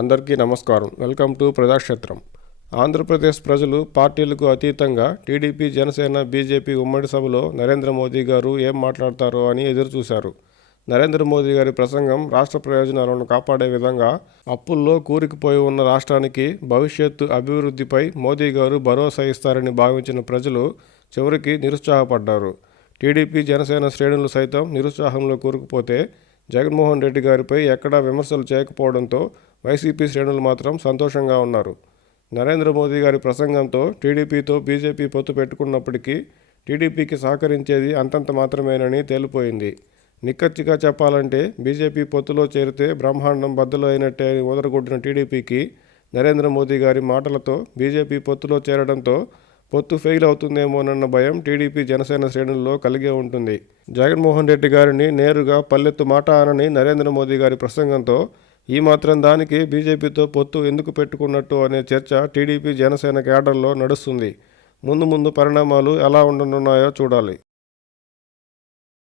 అందరికీ నమస్కారం. Welcome to ప్రజాక్షేత్రం. Andhra Pradesh ప్రజలు పార్టీలకు అతీతంగా టీడీపీ, జనసేన, బీజేపీ ఉమ్మడి సభలో నరేంద్ర మోదీ గారు ఏం మాట్లాడతారో అని ఎదురుచూశారు. నరేంద్ర మోదీ గారి ప్రసంగం రాష్ట్ర ప్రయోజనాలను కాపాడే విధంగా, అప్పుల్లో కూరుకుపోయి ఉన్న రాష్ట్రానికి భవిష్యత్తు అభివృద్ధిపై మోదీ గారు భరోసా ఇస్తారని భావించిన ప్రజలు చివరికి నిరుత్సాహపడ్డారు. టీడీపీ, జనసేన శ్రేణులు సైతం నిరుత్సాహంలో కూరుకుపోతే జగన్మోహన్ రెడ్డి గారిపై ఎక్కడా విమర్శలు చేయకపోవడంతో వైసీపీ శ్రేణులు మాత్రం సంతోషంగా ఉన్నారు. నరేంద్ర మోదీ గారి ప్రసంగంతో టీడీపీతో బీజేపీ పొత్తు పెట్టుకున్నప్పటికీ టీడీపీకి సహకరించేది అంతంత మాత్రమేనని తేలిపోయింది. నిక్కచ్చిగా చెప్పాలంటే బీజేపీ పొత్తులో చేరితే బ్రహ్మాండం బద్దలు అయినట్టే అని ఊదరగొట్టిన టీడీపీకి నరేంద్ర మోదీ గారి మాటలతో బీజేపీ పొత్తులో చేరడంతో పొత్తు ఫెయిల్ అవుతుందేమోనన్న భయం టీడీపీ, జనసేన శ్రేణుల్లో కలిగే ఉంటుంది. జగన్మోహన్ రెడ్డి గారిని నేరుగా పల్లెత్తు మాట అనని నరేంద్ర మోదీ గారి ప్రసంగంతో ఈ మాత్రం దానికి బీజేపీతో పొత్తు ఎందుకు పెట్టుకున్నట్టు అనే చర్చ టీడీపీ, జనసేన క్యాడర్లో నడుస్తుంది. ముందు పరిణామాలు ఎలా ఉండనున్నాయో చూడాలి.